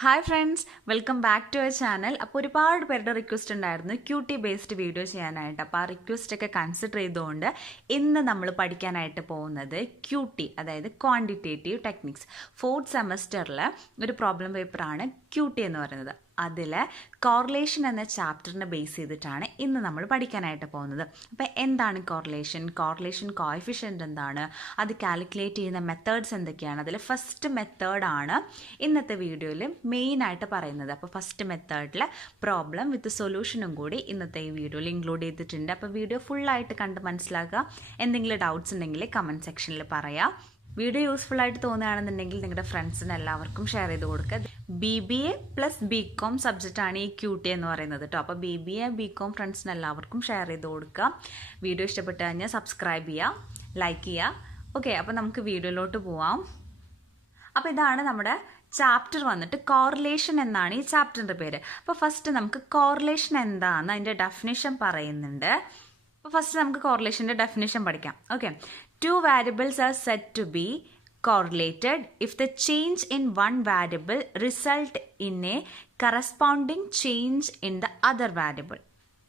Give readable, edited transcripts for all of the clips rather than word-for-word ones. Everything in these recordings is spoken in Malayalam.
Hi friends, welcome back to our channel. അപ്പോൾ ഒരുപാട് പേരുടെ റിക്വസ്റ്റ് ഉണ്ടായിരുന്നു QT ബേസ്ഡ് വീഡിയോ ചെയ്യാനായിട്ട്. അപ്പോൾ ആ റിക്വസ്റ്റ് ഒക്കെ കൺസിഡർ ചെയ്തുകൊണ്ട് ഇന്ന് നമ്മൾ പഠിക്കാനായിട്ട് പോകുന്നത് QT, അതായത് ക്വാണ്ടിറ്റേറ്റീവ് ടെക്നിക്സ്. 4th സെമസ്റ്ററിൽ ഒരു പ്രോബ്ലം പേപ്പറാണ് QT എന്ന് പറയുന്നത്. അതിൽ കോറിലേഷൻ എന്ന ചാപ്റ്ററിനെ ബേസ് ചെയ്തിട്ടാണ് ഇന്ന് നമ്മൾ പഠിക്കാനായിട്ട് പോകുന്നത്. അപ്പോൾ എന്താണ് കോറിലേഷൻ കോഎഫിഷ്യൻ്റ് എന്താണ്, അത് കാൽക്കുലേറ്റ് ചെയ്യുന്ന മെത്തേഡ്സ് എന്തൊക്കെയാണ്, അതിൽ ഫസ്റ്റ് മെത്തേഡാണ് ഇന്നത്തെ വീഡിയോയിൽ മെയിനായിട്ട് പറയുന്നത്. അപ്പോൾ ഫസ്റ്റ് മെത്തേഡിൽ പ്രോബ്ലം വിത്ത് സൊല്യൂഷനും കൂടി ഇന്നത്തെ ഈ വീഡിയോയിൽ ഇൻക്ലൂഡ് ചെയ്തിട്ടുണ്ട്. അപ്പോൾ വീഡിയോ ഫുള്ളായിട്ട് കണ്ട് മനസ്സിലാക്കുക. എന്തെങ്കിലും ഡൗട്ട്സ് ഉണ്ടെങ്കിൽ കമൻറ്റ് സെക്ഷനിൽ പറയാം. വീഡിയോ യൂസ്ഫുൾ ആയിട്ട് തോന്നുകയാണെന്നുണ്ടെങ്കിൽ നിങ്ങളുടെ ഫ്രണ്ട്സിന് എല്ലാവർക്കും ഷെയർ ചെയ്ത് കൊടുക്കുക. BBA പ്ലസ് BCom സബ്ജക്റ്റാണ് ഈ QT എന്ന് പറയുന്നത് കേട്ടോ. അപ്പോൾ BBA BCom ഫ്രണ്ട്സിന് എല്ലാവർക്കും ഷെയർ ചെയ്ത് കൊടുക്കുക. വീഡിയോ ഇഷ്ടപ്പെട്ട് കഴിഞ്ഞാൽ സബ്സ്ക്രൈബ് ചെയ്യുക, ലൈക്ക് ചെയ്യുക. ഓക്കെ, അപ്പോൾ നമുക്ക് വീഡിയോയിലോട്ട് പോവാം. അപ്പോൾ ഇതാണ് നമ്മുടെ ചാപ്റ്റർ വന്നിട്ട് കോറിലേഷൻ എന്നാണ് ഈ ചാപ്റ്ററിൻ്റെ പേര്. അപ്പോൾ ഫസ്റ്റ് നമുക്ക് കോറിലേഷൻ എന്താണെന്ന് അതിൻ്റെ ഡെഫിനിഷൻ പറയുന്നുണ്ട്. അപ്പോൾ ഫസ്റ്റ് നമുക്ക് കോറിലേഷൻ്റെ ഡെഫിനിഷൻ പഠിക്കാം. Okay, two variables are said to be correlated if the change in one variable result in a corresponding change in the other variable.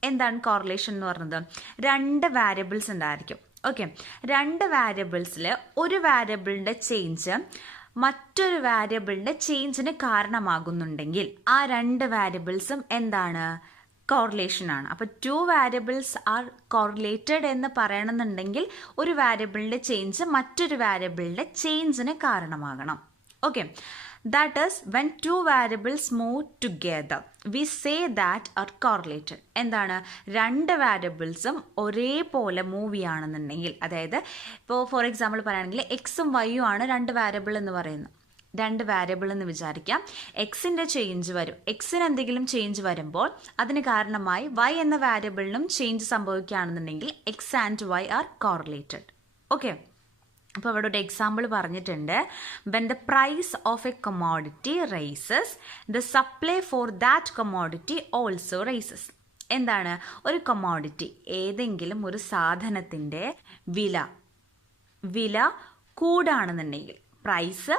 എന്താണ് കോറിലേഷൻ എന്ന് പറയുന്നത്? രണ്ട് വാരിയബിൾസ് ഉണ്ടായിരിക്കും. ഓക്കെ, രണ്ട് വാരിയബിൾസിൽ ഒരു വാരിയബിളിൻ്റെ ചേഞ്ച് മറ്റൊരു വാരിയബിളിൻ്റെ ചേഞ്ചിന് കാരണമാകുന്നുണ്ടെങ്കിൽ ആ രണ്ട് വാരിയബിൾസും എന്താണ്? കോറിലേഷൻ ആണ്. അപ്പോൾ 2 വാരിയബിൾസ് ആർ കോറിലേറ്റഡ് എന്ന് പറയണമെന്നുണ്ടെങ്കിൽ ഒരു വാരിയബിളിൻ്റെ ചേഞ്ച് മറ്റൊരു വാരിയബിളിൻ്റെ ചേഞ്ചിന് കാരണമാകണം. Okay, that is when 2 variables move together we say that are correlated. എന്താണ്? രണ്ട് വാരിയബിൾസും ഒരേപോലെ മൂവ് ചെയ്യുകയാണെന്നുണ്ടെങ്കിൽ, അതായത് ഇപ്പോൾ ഫോർ എക്സാമ്പിൾ പറയുകയാണെങ്കിൽ എക്സും വൈയും ആണ് രണ്ട് വാരിയബിൾ എന്ന് പറയുന്നത്. രണ്ട് വാരിയബിൾ എന്ന് വിചാരിക്കാം. എക്സിൻ്റെ ചേഞ്ച് വരും. എക്സിന് എന്തെങ്കിലും ചേഞ്ച് വരുമ്പോൾ അതിന് കാരണമായി വൈ എന്ന വാരിയബിളിനും ചേഞ്ച് സംഭവിക്കുകയാണെന്നുണ്ടെങ്കിൽ x and y are correlated. Okay, അപ്പോൾ അവിടെ ഒരു എക്സാമ്പിൾ പറഞ്ഞിട്ടുണ്ട്. When the price of a commodity rises the supply for that commodity also rises. എന്താണ്? ഒരു കമോഡിറ്റി, ഏതെങ്കിലും ഒരു സാധനത്തിൻ്റെ വില കൂടാണെന്നുണ്ടെങ്കിൽ, പ്രൈസ്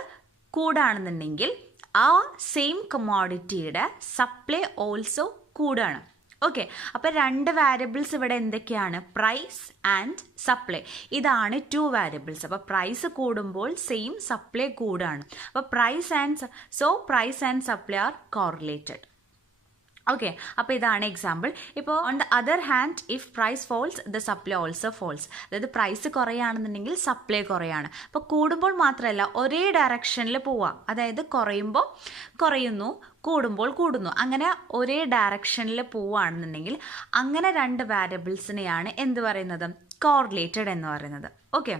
കൂടാണെന്നുണ്ടെങ്കിൽ ആ സെയിം കമോഡിറ്റിയുടെ സപ്ലൈ ഓൾസോ കൂടാണ്. ഓക്കെ, അപ്പോൾ രണ്ട് വാരിയബിൾസ് ഇവിടെ എന്തൊക്കെയാണ്? Price and supply. ഇതാണ് 2 വാരിയബിൾസ്. അപ്പോൾ പ്രൈസ് കൂടുമ്പോൾ സെയിം സപ്ലൈ കൂടാണ്. അപ്പോൾ price and supply are correlated. Okay, അപ്പോൾ ഇതാണ് എക്സാമ്പിൾ. ഇപ്പോൾ on the other hand if price falls the supply also falls. അതായത് പ്രൈസ് കുറയുകയാണെന്നുണ്ടെങ്കിൽ സപ്ലൈ കുറയാണ്. അപ്പോൾ കൂടുമ്പോൾ മാത്രമല്ല ഒരേ ഡയറക്ഷനിൽ പോവാം. അതായത് കുറയുമ്പോൾ കുറയുന്നു, കൂടുമ്പോൾ കൂടുന്നു, അങ്ങനെ ഒരേ ഡയറക്ഷനിൽ പോവുകയാണെന്നുണ്ടെങ്കിൽ അങ്ങനെ രണ്ട് വാരിയബിൾസിനെയാണ് എന്ത് പറയുന്നത്? കോറിലേറ്റഡ് എന്ന് പറയുന്നത്. ഓക്കെ,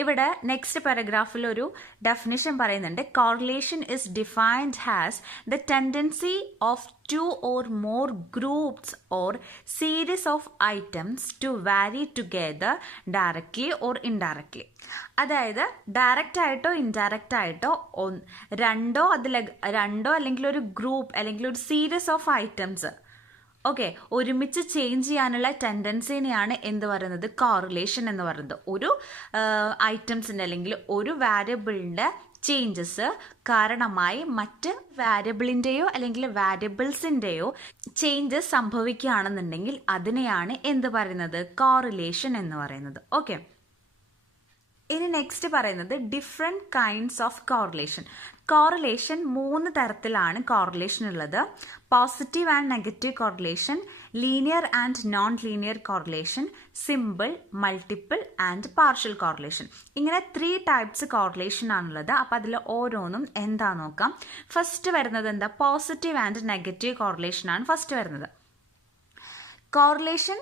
ഇവിടെ നെക്സ്റ്റ് പാരഗ്രാഫിൽ ഒരു ഡെഫിനിഷൻ പറയുന്നുണ്ട്. Correlation is defined as the tendency of 2 or more groups or series of items to vary together directly or indirectly. അതായത് ഡയറക്റ്റ് ആയിട്ടോ ഇൻഡയറക്റ്റ് ആയിട്ടോ രണ്ടോ അല്ലെങ്കിൽ ഒരു ഗ്രൂപ്പ് അല്ലെങ്കിൽ ഒരു സീരീസ് ഓഫ് ഐറ്റംസ് ഓക്കെ ഒരുമിച്ച് ചേഞ്ച് ചെയ്യാനുള്ള ടെൻഡൻസിനെയാണ് എന്ത് പറയുന്നത്? കോറിലേഷൻ എന്ന് പറയുന്നത്. ഒരു ഐറ്റംസിൻ്റെ അല്ലെങ്കിൽ ഒരു വാരിയബിളിൻ്റെ ചേഞ്ചസ് കാരണമായി മറ്റ് വാരിയബിളിൻ്റെയോ അല്ലെങ്കിൽ വാരിയബിൾസിൻ്റെയോ ചേഞ്ചസ് സംഭവിക്കുകയാണെന്നുണ്ടെങ്കിൽ അതിനെയാണ് എന്ത് പറയുന്നത്? കോറിലേഷൻ എന്ന് പറയുന്നത്. ഓക്കെ, ഇനി നെക്സ്റ്റ് പറയുന്നത് different kinds of correlation. Correlation 3 തരത്തിലാണ് കോറിലേഷൻ ഉള്ളത്. Positive and negative correlation, linear and non linear correlation, simple, multiple and partial correlation. ഇങ്ങനെ 3 ടൈപ്സ് കോറിലേഷൻ ആണുള്ളത്. അപ്പോൾ അതിൽ ഓരോന്നും എന്താ നോക്കാം. ഫസ്റ്റ് വരുന്നത് എന്താ? പോസിറ്റീവ് ആൻഡ് നെഗറ്റീവ് കോറിലേഷൻ ആണ് ഫസ്റ്റ് വരുന്നത്. Correlation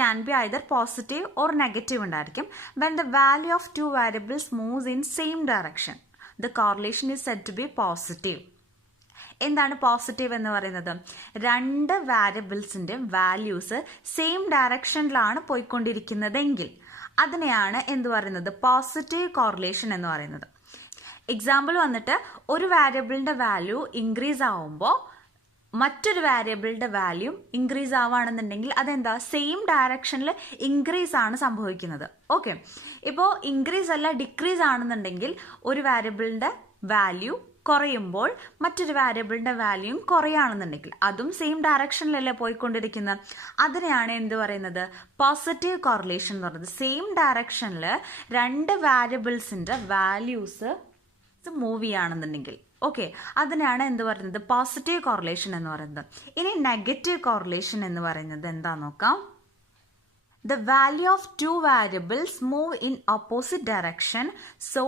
can be either positive or negative ഉണ്ടായിരിക്കും. When the value of 2 variables moves in same direction, the correlation is said to be positive. എന്താണ് പോസിറ്റീവ് എന്ന് പറയുന്നത്? രണ്ട് വാരിയബിൾസിൻ്റെ വാല്യൂസ് സെയിം ഡയറക്ഷനിലാണ് പോയിക്കൊണ്ടിരിക്കുന്നതെങ്കിൽ അതിനെയാണ് എന്ത് പറയുന്നത്? പോസിറ്റീവ് കോറിലേഷൻ എന്ന് പറയുന്നത്. എക്സാമ്പിൾ വന്നിട്ട് ഒരു വാരിയബിളിൻ്റെ വാല്യൂ ഇൻക്രീസ് ആവുമ്പോൾ മറ്റൊരു വാരിയബിളിൻ്റെ വാല്യൂ ഇൻക്രീസ് ആവുകയാണെന്നുണ്ടെങ്കിൽ അതെന്താ? സെയിം ഡയറക്ഷനിൽ ഇൻക്രീസ് ആണ് സംഭവിക്കുന്നത്. ഓക്കെ, ഇപ്പോൾ ഇൻക്രീസ് അല്ല ഡിക്രീസ് ആണെന്നുണ്ടെങ്കിൽ ഒരു വാരിയബിളിൻ്റെ വാല്യൂ കുറയുമ്പോൾ മറ്റൊരു വാരിയബിളിൻ്റെ വാല്യൂയും കുറയുകയാണെന്നുണ്ടെങ്കിൽ അതും സെയിം ഡയറക്ഷനിലല്ലേ പോയിക്കൊണ്ടിരിക്കുന്നത്. അതിനെയാണ് എന്ത് പറയുന്നത്? പോസിറ്റീവ് കോറിലേഷൻ എന്ന് പറയുന്നത്. സെയിം ഡയറക്ഷനിൽ രണ്ട് വാരിയബിൾസിൻ്റെ വാല്യൂസ് മൂവ് ചെയ്യുകയാണെന്നുണ്ടെങ്കിൽ ഓക്കെ, അതിനാണ് എന്ത് പറയുന്നത്? പോസിറ്റീവ് കോറിലേഷൻ എന്ന് പറയുന്നത്. ഇനി നെഗറ്റീവ് കോറിലേഷൻ എന്ന് പറയുന്നത് എന്താ നോക്കാം. The value of two variables move in opposite direction so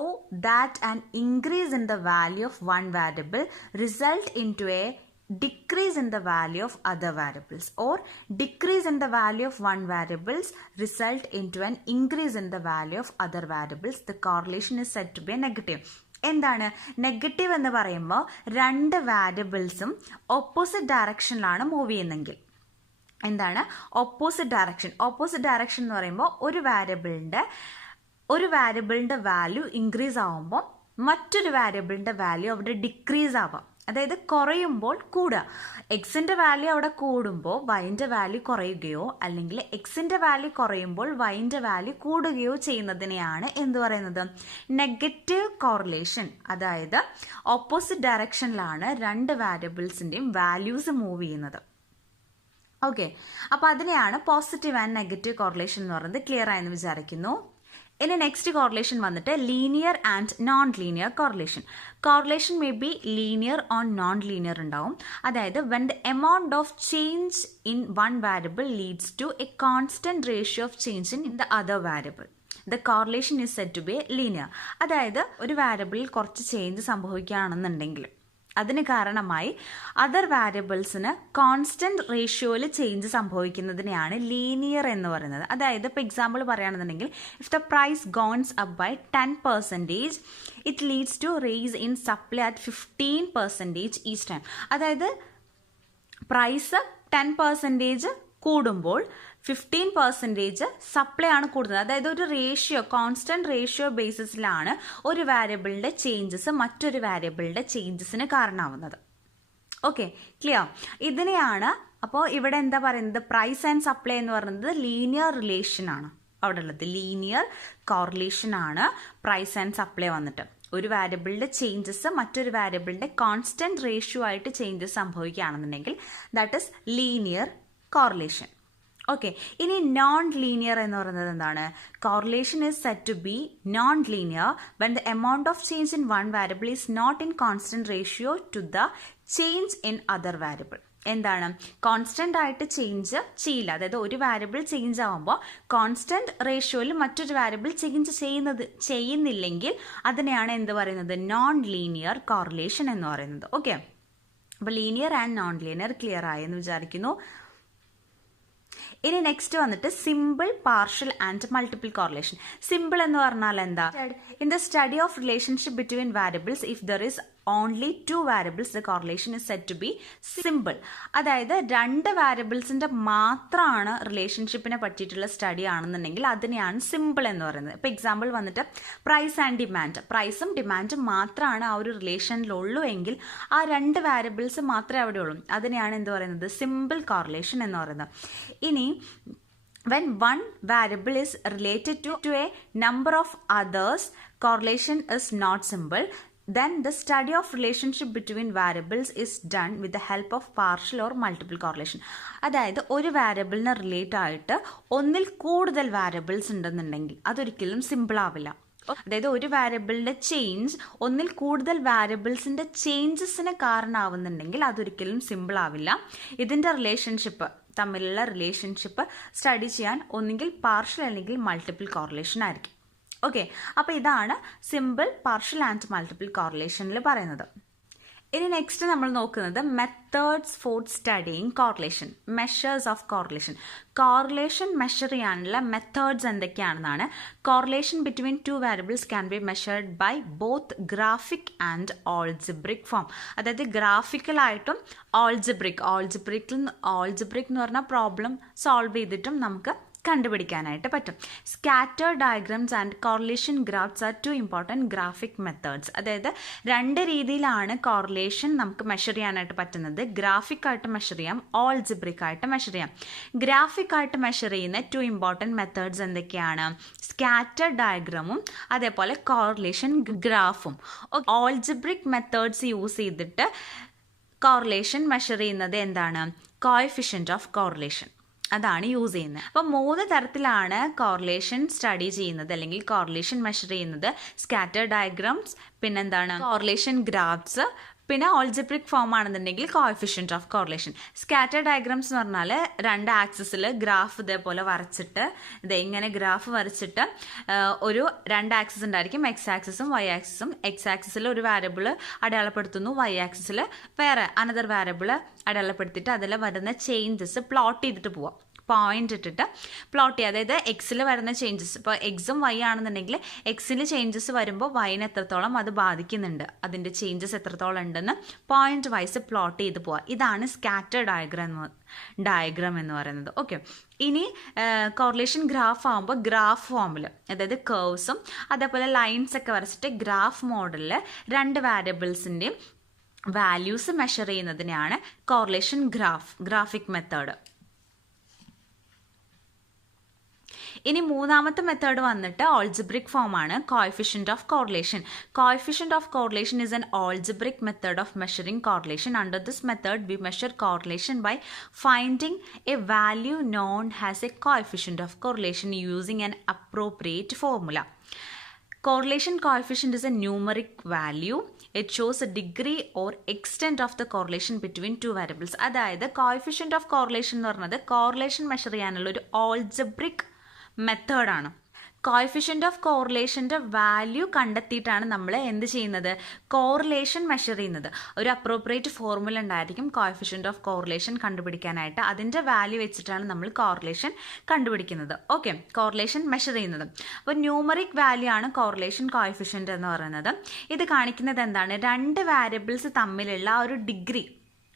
that an increase in the value of one variable result into a decrease in the value of other variables, or decrease in the value of one variables result into an increase in the value of other variables. The correlation is said to be negative. എന്താണ് നെഗറ്റീവ് എന്ന് പറയുമ്പോൾ രണ്ട് വാരിയബിൾസും ഓപ്പോസിറ്റ് ഡയറക്ഷനിലാണ് മൂവ് ചെയ്യുന്നതെങ്കിൽ എന്താണ് ഓപ്പോസിറ്റ് ഡയറക്ഷൻ. ഓപ്പോസിറ്റ് ഡയറക്ഷൻ എന്ന് പറയുമ്പോൾ ഒരു വാരിയബിളിൻ്റെ വാല്യൂ ഇൻക്രീസ് ആവുമ്പോൾ മറ്റൊരു വാരിയബിളിൻ്റെ വാല്യൂ അവിടെ ഡിക്രീസ് ആവാം. അതായത് കുറയുമ്പോൾ കൂടുക. എക്സിൻ്റെ വാല്യൂ അവിടെ കൂടുമ്പോൾ വൈൻ്റെ വാല്യൂ കുറയുകയോ അല്ലെങ്കിൽ എക്സിൻ്റെ വാല്യൂ കുറയുമ്പോൾ വൈൻ്റെ വാല്യൂ കൂടുകയോ ചെയ്യുന്നതിനെയാണ് എന്ത് പറയുന്നത്? Negative correlation. അതായത് ഓപ്പോസിറ്റ് ഡയറക്ഷനിലാണ് രണ്ട് വാരിയബിൾസിൻ്റെയും വാല്യൂസ് മൂവ് ചെയ്യുന്നത്. ഓക്കെ, അപ്പോൾ അതിനെയാണ് പോസിറ്റീവ് ആൻഡ് നെഗറ്റീവ് കോറിലേഷൻ എന്ന് പറയുന്നത്. ക്ലിയർ ആയെന്ന് വിചാരിക്കുന്നു. ഇനി നെക്സ്റ്റ് കോറിലേഷൻ വന്നിട്ട് linear and non linear correlation. Correlation may be linear or non linear ഉണ്ടാവും. അതായത് when the amount of change in one variable leads to a constant ratio of change in the other variable, the correlation is said to be linear. അതായത് ഒരു വാരിയബിളിൽ കുറച്ച് ചേഞ്ച് സംഭവിക്കുകയാണെന്നുണ്ടെങ്കിൽ അതിന് കാരണമായി അതർ വാരിയബിൾസിന് കോൺസ്റ്റന്റ് റേഷ്യോയിൽ ചേഞ്ച് സംഭവിക്കുന്നതിനെയാണ് ലീനിയർ എന്ന് പറയുന്നത്. അതായത് ഇപ്പോൾ എക്സാമ്പിൾ പറയുകയാണെന്നുണ്ടെങ്കിൽ if the price goes up by 10%, it leads to raise in supply at 15% each time. അതായത് പ്രൈസ് 10% കൂടുമ്പോൾ 15% സപ്ലൈ ആണ് കൂടുന്നത്. അതായത് ഒരു റേഷ്യോ, കോൺസ്റ്റന്റ് റേഷ്യോ ബേസിസിലാണ് ഒരു വാരിയബിളിൻ്റെ ചേഞ്ചസ് മറ്റൊരു വാരിയബിളിൻ്റെ ചേഞ്ചസിന് കാരണമാവുന്നത്. Okay, clear? ഇതിനെയാണ് അപ്പോൾ ഇവിടെ എന്താ പറയുന്നത്? പ്രൈസ് ആൻഡ് സപ്ലൈ എന്ന് പറയുന്നത് ലീനിയർ റിലേഷൻ ആണ് അവിടെ ഉള്ളത്. ലീനിയർ കോറിലേഷൻ ആണ് പ്രൈസ് ആൻഡ് സപ്ലൈ വന്നിട്ട്. ഒരു വാരിയബിളിൻ്റെ ചേഞ്ചസ് മറ്റൊരു വാരിയബിളിൻ്റെ കോൺസ്റ്റന്റ് റേഷ്യോ ആയിട്ട് ചേഞ്ചസ് സംഭവിക്കുകയാണെന്നുണ്ടെങ്കിൽ that is linear correlation. Okay, ഇനി നോൺ ലീനിയർ എന്ന് പറയുന്നത് എന്താണ്? Correlation is set to be non linear when the amount of change in one variable is not in constant ratio to the change in other variable. എന്താണ്? കോൺസ്റ്റന്റ് ആയിട്ട് ചേഞ്ച് ചെയ്യില്ല. അതായത് ഒരു വാരിയബിൾ ചേഞ്ച് ആകുമ്പോൾ കോൺസ്റ്റന്റ് റേഷ്യോയിൽ മറ്റൊരു വാരിയബിൾ ചേഞ്ച് ചെയ്യുന്നില്ലെങ്കിൽ അതിനെയാണ് എന്ത് പറയുന്നത്? നോൺ ലീനിയർ കോറിലേഷൻ എന്ന് പറയുന്നത്. ഓക്കെ, അപ്പോൾ linear and non linear clear ആയെന്ന് വിചാരിക്കുന്നു. ഇനി നെക്സ്റ്റ് വന്നിട്ട് simple, partial and multiple correlation. Simple എന്ന് പറഞ്ഞാൽ എന്താ? In the study of relationship between variables if there is only 2 variables the correlation is said to be simple. അതായത് രണ്ട് വാരിയബിൾസിൻ്റെ മാത്രമാണ് റിലേഷൻഷിപ്പിനെ പറ്റിയിട്ടുള്ള സ്റ്റഡി ആണെന്നുണ്ടെങ്കിൽ അതിനെയാണ് സിമ്പിൾ എന്ന് പറയുന്നത്. ഇപ്പോൾ എക്സാമ്പിൾ വന്നിട്ട് പ്രൈസ് ആൻഡ് ഡിമാൻഡ്. പ്രൈസും ഡിമാൻഡും മാത്രമാണ് ആ ഒരു റിലേഷനിലുള്ളൂ എങ്കിൽ ആ രണ്ട് വാരിയബിൾസ് മാത്രമേ അവിടെ ഉള്ളൂ. അതിനെയാണ് എന്ത് പറയുന്നത്? സിമ്പിൾ കോറിലേഷൻ എന്ന് പറയുന്നത്. ഇനി when one variable is related to a number of others, correlation is not simple. Then the study of relationship between variables is done with the help of partial or multiple correlation. അതായത് ഒരു വാരിയബിളിന് റിലേറ്റ് ആയിട്ട് ഒന്നിൽ കൂടുതൽ വാരിയബിൾസ് ഉണ്ടെന്നുണ്ടെങ്കിൽ അതൊരിക്കലും സിമ്പിൾ ആവില്ല. അതായത് ഒരു വാരിയബിളിൻ്റെ ചേഞ്ച് ഒന്നിൽ കൂടുതൽ വാരിയബിൾസിൻ്റെ ചേഞ്ചസിന് കാരണമാവുന്നുണ്ടെങ്കിൽ അതൊരിക്കലും സിമ്പിൾ ആവില്ല. ഇതിൻ്റെ റിലേഷൻഷിപ്പ് തമ്മിലുള്ള റിലേഷൻഷിപ്പ് സ്റ്റഡി ചെയ്യാൻ ഒന്നുകിൽ പാർഷ്യൽ അല്ലെങ്കിൽ മൾട്ടിപ്പിൾ കോറിലേഷൻ ആയിരിക്കും. ഓക്കെ, അപ്പോൾ ഇതാണ് സിമ്പിൾ, പാർഷ്യൽ ആൻഡ് മൾട്ടിപ്പിൾ കോറിലേഷനിൽ പറയുന്നത്. ഇനി നെക്സ്റ്റ് നമ്മൾ നോക്കുന്നത് methods for studying correlation, measures of correlation. Correlation measure ചെയ്യാനുള്ള മെത്തേഡ്സ് എന്തൊക്കെയാണെന്നാണ്. Correlation between 2 variables can be measured by both graphic and algebraic form. അതായത് ഗ്രാഫിക്കലായിട്ടും ഓൾജിബ്രിക് എന്ന് പറഞ്ഞാൽ പ്രോബ്ലം സോൾവ് ചെയ്തിട്ടും നമുക്ക് കണ്ടുപിടിക്കാനായിട്ട് പറ്റും. Scatter diagrams and correlation graphs are two important graphic methods. അതായത് രണ്ട് രീതിയിലാണ് കോറിലേഷൻ നമുക്ക് മെഷർ ചെയ്യാനായിട്ട് പറ്റുന്നത്. ഗ്രാഫിക് ആയിട്ട് മെഷർ ചെയ്യാം, ഓൾജിബ്രിക് ആയിട്ട് മെഷർ ചെയ്യാം. ഗ്രാഫിക് ആയിട്ട് മെഷർ ചെയ്യുന്ന ടു ഇമ്പോർട്ടൻറ്റ് മെത്തേഡ്സ് എന്തൊക്കെയാണ്? സ്കാറ്റർ ഡയഗ്രമും അതേപോലെ കോറിലേഷൻ ഗ്രാഫും. ഓൾജിബ്രിക് മെത്തേഡ്സ് യൂസ് ചെയ്തിട്ട് കോറിലേഷൻ മെഷർ ചെയ്യുന്നത് എന്താണ്? കോഎഫിഷ്യന്റ് ഓഫ് കോറിലേഷൻ അതാണ് യൂസ് ചെയ്യുന്നത്. അപ്പോൾ 3 തരത്തിലാണ് കോറിലേഷൻ സ്റ്റഡി ചെയ്യുന്നത് അല്ലെങ്കിൽ കോറിലേഷൻ മെഷർ ചെയ്യുന്നത്. സ്കാറ്റർ ഡയഗ്രംസ്, പിന്നെന്താണ് കോറിലേഷൻ ഗ്രാഫ്സ്, പിന്നെ ഓൾജിബ്രിക് ഫോം ആണെന്നുണ്ടെങ്കിൽ coefficient of correlation. Scatter diagrams എന്ന് പറഞ്ഞാൽ 2 ആക്സിസിൽ ഗ്രാഫ് ഇതേപോലെ വരച്ചിട്ട് ഇങ്ങനെ ഗ്രാഫ് വരച്ചിട്ട് ഒരു 2 ആക്സിസ് ഉണ്ടായിരിക്കും, എക്സ് ആക്സിസും വൈ ആക്സിസും. എക്സ് ആക്സിസിൽ ഒരു വാരിയബിൾ അടയാളപ്പെടുത്തുന്നു, വൈ ആക്സിസിൽ വേറെ അനദർ വാരിയബിൾ അടയാളപ്പെടുത്തിയിട്ട് അതിൽ വരുന്ന ചേഞ്ചസ് പ്ലോട്ട് ചെയ്തിട്ട് പോവാം. പോയിന്റ് ഇട്ടിട്ട് പ്ലോട്ട് ചെയ്യുക. അതായത് എക്സിൽ വരുന്ന ചേഞ്ചസ്, ഇപ്പോൾ എക്സും വൈ ആണെന്നുണ്ടെങ്കിൽ എക്സിൽ ചേഞ്ചസ് വരുമ്പോൾ വൈനെ എത്രത്തോളം അത് ബാധിക്കുന്നുണ്ട്, അതിൻ്റെ ചേഞ്ചസ് എത്രത്തോളം ഉണ്ടെന്ന് പോയിന്റ് വൈസ് പ്ലോട്ട് ചെയ്ത് പോവുക. ഇതാണ് സ്കാറ്റർ ഡയഗ്രാം എന്ന് പറയുന്നത്. ഓക്കെ, ഇനി കോറിലേഷൻ ഗ്രാഫ് ആകുമ്പോൾ ഗ്രാഫ് ഫോമിൽ, അതായത് കർവ്സും അതേപോലെ ലൈൻസ് ഒക്കെ വരച്ചിട്ട് ഗ്രാഫ് മോഡലിൽ 2 വാരിയബിൾസിൻ്റെയും വാല്യൂസ് മെഷർ ചെയ്യുന്നതിനാണ് കോറിലേഷൻ ഗ്രാഫിക് മെത്തേഡ്. ഇനി 3ാമത്തെ മെത്തേഡ് വന്നിട്ട് ഓൾജിബ്രിക് ഫോമാണ്, coefficient of correlation. Coefficient of correlation is an algebraic method of measuring correlation. Under this method we measure correlation by finding a value known as a coefficient of correlation using an appropriate formula. Correlation coefficient is a numeric value. It shows a degree or extent of the correlation between 2 variables. അതായത് കോഎഫിഷ്യന്റ് ഓഫ് കോറിലേഷൻ എന്ന് പറഞ്ഞത് കോറിലേഷൻ മെഷർ ചെയ്യാനുള്ള ഒരു ഓൾജിബ്രിക് മെത്തേഡാണ്. കോഎഫിഷ്യന്റ് ഓഫ് കോറിലേഷൻ്റെ വാല്യൂ കണ്ടെത്തിയിട്ടാണ് നമ്മൾ എന്ത് ചെയ്യുന്നത്? കോറിലേഷൻ മെഷർ ചെയ്യുന്നത്. ഒരു അപ്രോപ്രിയേറ്റ് ഫോർമുല ഉണ്ടായിരിക്കും കോഎഫിഷ്യന്റ് ഓഫ് കോറിലേഷൻ കണ്ടുപിടിക്കാനായിട്ട്. അതിൻ്റെ വാല്യൂ വെച്ചിട്ടാണ് നമ്മൾ കോറിലേഷൻ കണ്ടുപിടിക്കുന്നത്. ഓക്കെ, കോറിലേഷൻ മെഷർ ചെയ്യുന്നത്. അപ്പോൾ ന്യൂമറിക് വാല്യൂ ആണ് കോറിലേഷൻ കോഎഫിഷ്യന്റ് എന്ന് പറയുന്നത്. ഇത് കാണിക്കുന്നത് എന്താണ്? 2 വാരിയബിൾസ് തമ്മിലുള്ള ആ ഒരു ഡിഗ്രി.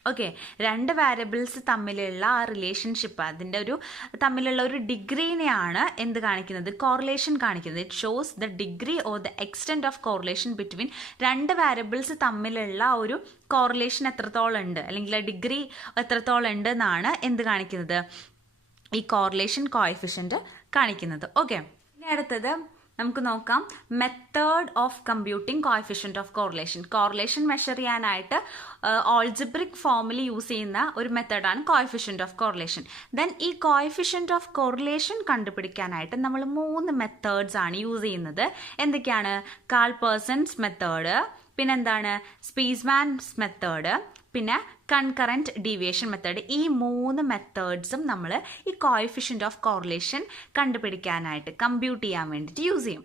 ഓക്കെ, 2 വാരിയബിൾസ് തമ്മിലുള്ള ആ റിലേഷൻഷിപ്പ്, അതിൻ്റെ തമ്മിലുള്ള ഒരു ഡിഗ്രീനെയാണ് എന്ത് കാണിക്കുന്നത്? കോറിലേഷൻ കാണിക്കുന്നത്. It shows the degree or the extent of correlation between 2 variables തമ്മിലുള്ള ഒരു കോറിലേഷൻ എത്രത്തോളം ഉണ്ട്, അല്ലെങ്കിൽ ഡിഗ്രി എത്രത്തോളം ഉണ്ട് എന്നാണ് എന്ത് കാണിക്കുന്നത്? ഈ കോറിലേഷൻ കോഎഫിഷ്യന്റ് കാണിക്കുന്നത്. ഓക്കെ, ഇനി അടുത്തത് നമുക്ക് നോക്കാം method of computing coefficient of correlation. Correlation measure ചെയ്യാനായിട്ട് ഓൾജിബ്രിക് ഫോമിൽ യൂസ് ചെയ്യുന്ന ഒരു മെത്തേഡാണ് കോഎഫിഷ്യന്റ് ഓഫ് കോറിലേഷൻ. ദെൻ ഈ കോഎഫിഷ്യന്റ് ഓഫ് കോറിലേഷൻ കണ്ടുപിടിക്കാനായിട്ട് നമ്മൾ 3 മെത്തേഡ്സ് ആണ് യൂസ് ചെയ്യുന്നത്. എന്തൊക്കെയാണ്? കാൾ-പേഴ്സൺസ് മെത്തേഡ്, പിന്നെന്താണ് സ്പീസ്മാൻസ് മെത്തേഡ്, പിന്നെ കൺകറന്റ് ഡീവിയേഷൻ മെത്തേഡ്. ഈ 3 മെത്തേഡ്സും നമ്മൾ ഈ കോഎഫിഷ്യന്റ് ഓഫ് കോറിലേഷൻ കണ്ടുപിടിക്കാനായിട്ട് കമ്പ്യൂട്ട് ചെയ്യാൻ വേണ്ടിയിട്ട് യൂസ് ചെയ്യും.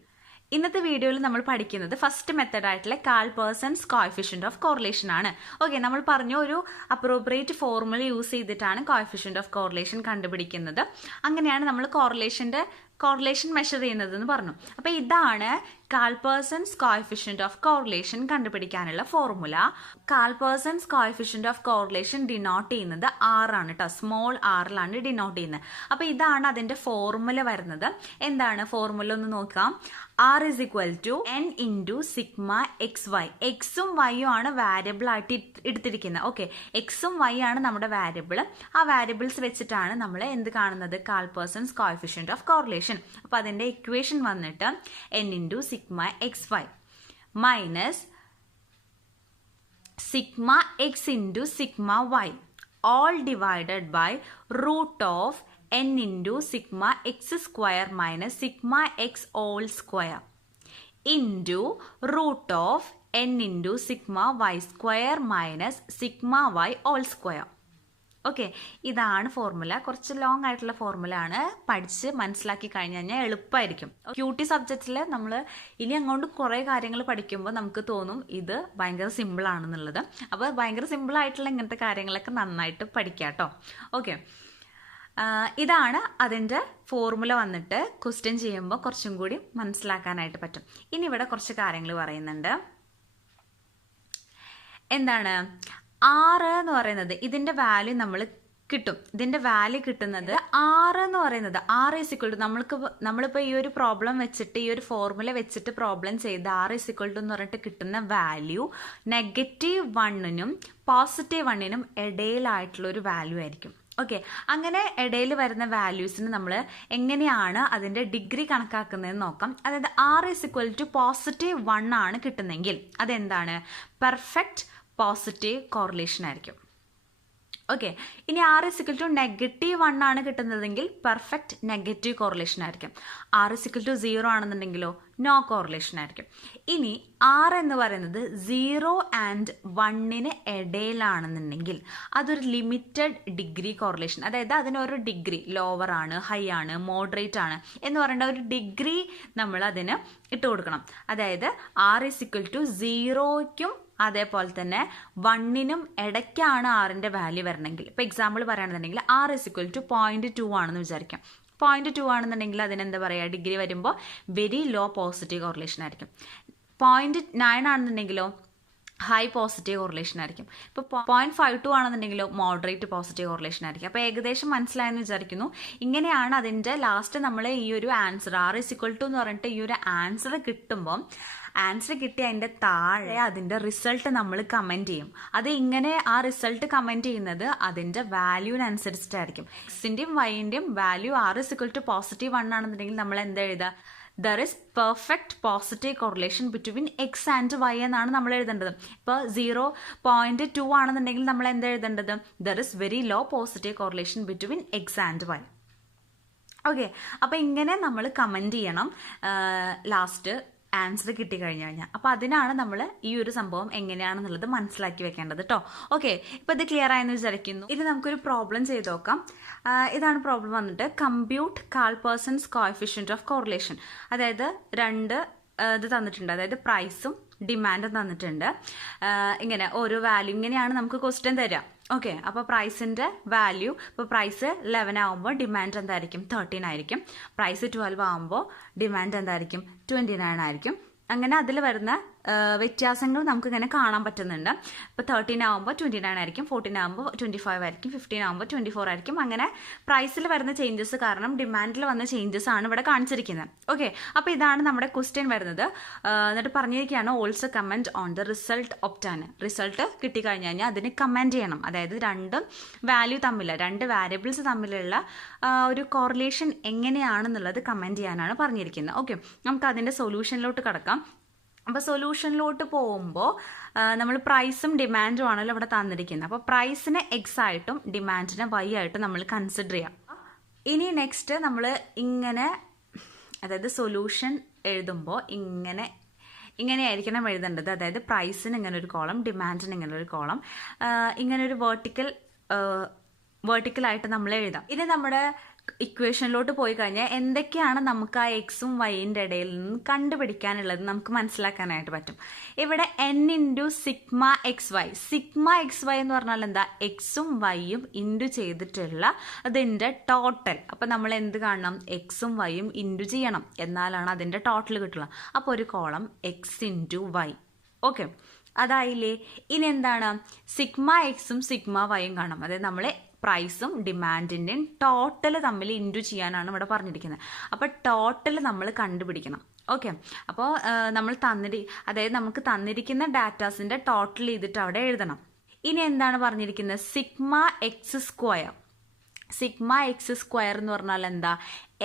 ഇന്നത്തെ വീഡിയോയിൽ നമ്മൾ പഠിക്കുന്നത് ഫസ്റ്റ് മെത്തേഡായിട്ടുള്ള കാൾ-പേഴ്സൺസ് കോഎഫിഷ്യന്റ് ഓഫ് കോറിലേഷൻ ആണ്. ഓക്കെ, നമ്മൾ പറഞ്ഞു ഒരു അപ്രോപ്രിയേറ്റ് ഫോർമുല യൂസ് ചെയ്തിട്ടാണ് കോഎഫിഷ്യന്റ് ഓഫ് കോറിലേഷൻ കണ്ടുപിടിക്കുന്നത്. അങ്ങനെയാണ് നമ്മൾ കോറിലേഷൻ മെഷർ ചെയ്യുന്നതെന്ന് പറഞ്ഞു. അപ്പോൾ ഇതാണ് കാൾ-പേഴ്സൺസ് കോഎഫിഷ്യന്റ് ഓഫ് കോറിലേഷൻ കണ്ടുപിടിക്കാനുള്ള formula. Karl Pearson's coefficient of correlation denote ചെയ്യുന്നത് R ആണ് കേട്ടോ, സ്മോൾ ആറിലാണ് ഡിനോട്ട് ചെയ്യുന്നത്. അപ്പോൾ ഇതാണ് അതിൻ്റെ ഫോർമുല വരുന്നത്. എന്താണ് ഫോർമുല ഒന്ന് നോക്കാം. R is equal to n into sigma xy. എക്സും വൈയും ആണ് വാരിയബിൾ ആയിട്ട് എടുത്തിരിക്കുന്നത്. ഓക്കെ, എക്സും വൈ ആണ് നമ്മുടെ വാരിയബിൾ. ആ വാരിയബിൾസ് വെച്ചിട്ടാണ് നമ്മൾ എന്ത് കാണുന്നത്? Call-persons coefficient of correlation. അപ്പോൾ അതിൻ്റെ ഇക്വേഷൻ വന്നിട്ട് n into sigma xy minus sigma x into sigma y all divided by root of n into sigma x square minus sigma x whole square into root of n into sigma y square minus sigma y whole square. Okay, ഇതാണ് ഫോർമുല. കുറച്ച് ലോങ് ആയിട്ടുള്ള ഫോർമുല ആണ്. പഠിച്ച് മനസ്സിലാക്കി കഴിഞ്ഞ് കഴിഞ്ഞാൽ എളുപ്പമായിരിക്കും. QT സബ്ജക്റ്റിൽ നമ്മൾ ഇനി അങ്ങോട്ട് കുറേ കാര്യങ്ങൾ പഠിക്കുമ്പോൾ നമുക്ക് തോന്നും ഇത് ഭയങ്കര സിമ്പിൾ ആണെന്നുള്ളത്. അപ്പോൾ ഭയങ്കര സിമ്പിൾ ആയിട്ടുള്ള ഇങ്ങനത്തെ കാര്യങ്ങളൊക്കെ നന്നായിട്ട് പഠിക്കാം കേട്ടോ. ഓക്കെ, ഇതാണ് അതിൻ്റെ ഫോർമുല വന്നിട്ട് ക്വസ്റ്റ്യൻ ചെയ്യുമ്പോൾ കുറച്ചും കൂടി മനസ്സിലാക്കാനായിട്ട് പറ്റും. ഇനി ഇവിടെ കുറച്ച് കാര്യങ്ങൾ പറയുന്നുണ്ട്. എന്താണ് R എന്ന് പറയുന്നത്? ഇതിൻ്റെ വാല്യൂ നമ്മൾ കിട്ടും. ഇതിന്റെ വാല്യൂ കിട്ടുന്നത് R എന്ന് പറയുന്നത് R ഈസ് ഇക്വൽ ടു നമ്മളിപ്പോൾ ഈ ഒരു പ്രോബ്ലം വെച്ചിട്ട് ഈ ഒരു ഫോർമുല വെച്ചിട്ട് പ്രോബ്ലം ചെയ്ത് R ഈസ് ഇക്വൽ ടു എന്ന് പറഞ്ഞിട്ട് കിട്ടുന്ന വാല്യൂ -1നും +1നും ഇടയിലായിട്ടുള്ള ഒരു വാല്യൂ ആയിരിക്കും. ഓക്കെ, അങ്ങനെ ഇടയിൽ വരുന്ന വാല്യൂസിന് നമ്മൾ എങ്ങനെയാണ് അതിൻ്റെ ഡിഗ്രി കണക്കാക്കുന്നതെന്ന് നോക്കാം. അതായത് R ഈസ് ഇക്വൽ ടു +1 ആണ് കിട്ടുന്നെങ്കിൽ അതെന്താണ്? പെർഫെക്റ്റ് പോസിറ്റീവ് കോറിലേഷൻ ആയിരിക്കും. ഓക്കെ, ഇനി R ഈസ് ഇക്വൽ ടു -1 ആണ് കിട്ടുന്നതെങ്കിൽ പെർഫെക്റ്റ് നെഗറ്റീവ് കോറിലേഷൻ ആയിരിക്കും. R ഈസ് ഇക്വൽ ടു 0 ആണെന്നുണ്ടെങ്കിലോ നോ കോറിലേഷൻ ആയിരിക്കും. ഇനി R എന്ന് പറയുന്നത് 0 ആൻഡ് 1ന് ഇടയിലാണെന്നുണ്ടെങ്കിൽ അതൊരു ലിമിറ്റഡ് ഡിഗ്രി കോറിലേഷൻ, അതായത് അതിനൊരു ഡിഗ്രി ലോവർ ആണ്, ഹൈ ആണ്, മോഡറേറ്റ് ആണ് എന്ന് പറയേണ്ട ഒരു ഡിഗ്രി നമ്മൾ അതിന് ഇട്ട് കൊടുക്കണം. അതായത് R ഈസ് ഇക്വൽ ടു 0ക്കും അതേപോലെ തന്നെ 1നും ഇടയ്ക്കാണ് ആറിൻ്റെ വാല്യൂ വരണമെങ്കിൽ. ഇപ്പോൾ എക്സാമ്പിൾ പറയുകയാണെന്നുണ്ടെങ്കിൽ R ഈസ് ഇക്വൽ ടു 0.2 ആണെന്ന് വിചാരിക്കാം. 0.2 ആണെന്നുണ്ടെങ്കിൽ അതിനെന്താ പറയുക? ഡിഗ്രി വരുമ്പോൾ വെരി ലോ പോസിറ്റീവ് കോറിലേഷൻ ആയിരിക്കും. 0.9 ആണെന്നുണ്ടെങ്കിലോ ഹൈ പോസിറ്റീവ് കോറിലേഷൻ ആയിരിക്കും. ഇപ്പോൾ 0.52 ആണെന്നുണ്ടെങ്കിലോ മോഡറേറ്റ് പോസിറ്റീവ് കോറിലേഷൻ ആയിരിക്കും. അപ്പോൾ ഏകദേശം മനസ്സിലായെന്ന് വിചാരിക്കുന്നു. ഇങ്ങനെയാണ് അതിൻ്റെ ലാസ്റ്റ് നമ്മൾ ഈ ഒരു answer R is equal to എന്ന് പറഞ്ഞിട്ട് ഈ ഒരു ആൻസർ കിട്ടുമ്പോൾ ആൻസർ കിട്ടി അതിൻ്റെ താഴെ അതിൻ്റെ റിസൾട്ട് നമ്മൾ കമൻറ്റ് ചെയ്യും. അത് ഇങ്ങനെ ആ റിസൾട്ട് കമൻറ്റ് ചെയ്യുന്നത് അതിൻ്റെ വാല്യൂവിനനുസരിച്ചിട്ടായിരിക്കും. എക്സിൻ്റെയും വൈൻ്റെയും value R is equal to +1 ആണെന്നുണ്ടെങ്കിൽ നമ്മൾ എന്താ എഴുതുക? There is perfect positive correlation between x and y എന്നാണ് നമ്മൾ എഴുതേണ്ടത്. ഇപ്പോൾ 0.2 ആണെന്നുണ്ടെങ്കിൽ നമ്മൾ എന്താ എഴുതേണ്ടത്? There is very low positive correlation between x and y. Okay, അപ്പോൾ ഇങ്ങനെ നമ്മൾ കമൻറ്റ് ചെയ്യണം ലാസ്റ്റ് ആൻസർ കിട്ടിക്കഴിഞ്ഞു കഴിഞ്ഞാൽ. അപ്പോൾ അതിനാണ് നമ്മൾ ഈ ഒരു സംഭവം എങ്ങനെയാണെന്നുള്ളത് മനസ്സിലാക്കി വെക്കേണ്ടത് കേട്ടോ. ഓക്കെ, ഇപ്പോൾ ഇത് ക്ലിയർ ആയെന്ന് വിചാരിക്കുന്നു. ഇനി നമുക്കൊരു പ്രോബ്ലം ചെയ്ത് നോക്കാം. ഇതാണ് പ്രോബ്ലം വന്നിട്ട് കമ്പ്യൂട്ട് കാൾപേഴ്സൺസ് കോഎഫിഷ്യന്റ് ഓഫ് കോറിലേഷൻ. അതായത് രണ്ട് ഇത് തന്നിട്ടുണ്ട്, അതായത് പ്രൈസും ഡിമാൻഡും തന്നിട്ടുണ്ട്. ഇങ്ങനെ ഓരോ വാല്യൂ ഇങ്ങനെയാണ് നമുക്ക് ക്വസ്റ്റ്യൻ തരിക. ഓക്കെ, അപ്പോൾ പ്രൈസിൻ്റെ വാല്യൂ ഇപ്പോൾ പ്രൈസ് 11 ആകുമ്പോൾ ഡിമാൻഡ് എന്തായിരിക്കും? 13 ആയിരിക്കും. പ്രൈസ് 12 ആകുമ്പോൾ ഡിമാൻഡ് എന്തായിരിക്കും? 29 ആയിരിക്കും. അങ്ങനെ അതിൽ വരുന്ന വ്യത്യാസങ്ങൾ നമുക്ക് ഇങ്ങനെ കാണാൻ പറ്റുന്നുണ്ട്. ഇപ്പോൾ 13 ആകുമ്പോൾ 29 ആയിരിക്കും, 14 ആകുമ്പോൾ 25 ആയിരിക്കും, 15 ആകുമ്പോൾ 24 ആയിരിക്കും. അങ്ങനെ പ്രൈസിൽ വരുന്ന ചേഞ്ചസ് കാരണം ഡിമാൻഡിൽ വന്ന ചേഞ്ചസ് ആണ് ഇവിടെ കാണിച്ചിരിക്കുന്നത്. ഓക്കെ, അപ്പോൾ ഇതാണ് നമ്മുടെ ക്വസ്റ്റ്യൻ വരുന്നത്. എന്നിട്ട് പറഞ്ഞിരിക്കുകയാണ് also comment on the result obtain. Result കിട്ടിക്കഴിഞ്ഞ് കഴിഞ്ഞാൽ അതിന് കമൻറ്റ് ചെയ്യണം. അതായത് രണ്ടും വാല്യൂ തമ്മിൽ, രണ്ട് വാരിയബിൾസ് തമ്മിലുള്ള ഒരു കോറിലേഷൻ എങ്ങനെയാണെന്നുള്ളത് കമൻറ്റ് ചെയ്യാനാണ് പറഞ്ഞിരിക്കുന്നത്. ഓക്കെ, നമുക്ക് അതിൻ്റെ സൊല്യൂഷനിലോട്ട് കടക്കാം. അപ്പോൾ സൊല്യൂഷനിലോട്ട് പോകുമ്പോൾ നമ്മൾ പ്രൈസും ഡിമാൻഡും ആണല്ലോ ഇവിടെ തന്നിരിക്കുന്നത്. അപ്പോൾ പ്രൈസിനെ എക്സ് ആയിട്ടും ഡിമാൻഡിനെ വൈ ആയിട്ടും നമ്മൾ കൺസിഡർ ചെയ്യാം. ഇനി നെക്സ്റ്റ് നമ്മൾ ഇങ്ങനെ, അതായത് സൊല്യൂഷൻ എഴുതുമ്പോൾ ഇങ്ങനെയായിരിക്കണം എഴുതേണ്ടത്. അതായത് പ്രൈസിന് ഇങ്ങനെ ഒരു കോളം, ഡിമാൻഡിന് ഇങ്ങനെ ഒരു കോളം, ഇങ്ങനെ ഒരു വേർട്ടിക്കലായിട്ട് നമ്മൾ എഴുതാം. ഇനി നമ്മുടെ ഇക്വേഷനിലോട്ട് പോയി കഴിഞ്ഞാൽ എന്തൊക്കെയാണ് നമുക്ക് ആ എക്സും വൈൻ്റെ ഇടയിൽ നിന്ന് കണ്ടുപിടിക്കാനുള്ളത് നമുക്ക് മനസ്സിലാക്കാനായിട്ട് പറ്റും. ഇവിടെ n×σxy. σxy എന്ന് പറഞ്ഞാൽ എന്താ? എക്സും വൈയും ഇൻറ്റു ചെയ്തിട്ടുള്ള അതിൻ്റെ ടോട്ടൽ. അപ്പോൾ നമ്മൾ എന്ത് കാണണം? എക്സും വൈയും ഇൻറ്റു ചെയ്യണം, എന്നാലാണ് അതിൻ്റെ ടോട്ടൽ കിട്ടുക. അപ്പോൾ ഒരു കോളം x×y. ഓക്കെ, അതായില്ലേ? ഇനി എന്താണ്? σxഉം σyയും കാണാം. അതായത് നമ്മൾ പ്രൈസും ഡിമാൻഡിൻ്റെയും ടോട്ടൽ തമ്മിൽ ഇൻറ്റു ചെയ്യാനാണ് ഇവിടെ പറഞ്ഞിരിക്കുന്നത്. അപ്പോൾ ടോട്ടൽ നമ്മൾ കണ്ടുപിടിക്കണം. ഓക്കെ, അപ്പോൾ നമ്മൾ അതായത് നമുക്ക് തന്നിരിക്കുന്ന ഡാറ്റാസിൻ്റെ ടോട്ടൽ ചെയ്തിട്ട് അവിടെ എഴുതണം. ഇനി എന്താണ് പറഞ്ഞിരിക്കുന്നത്? σx². σx² എന്ന് പറഞ്ഞാൽ എന്താ?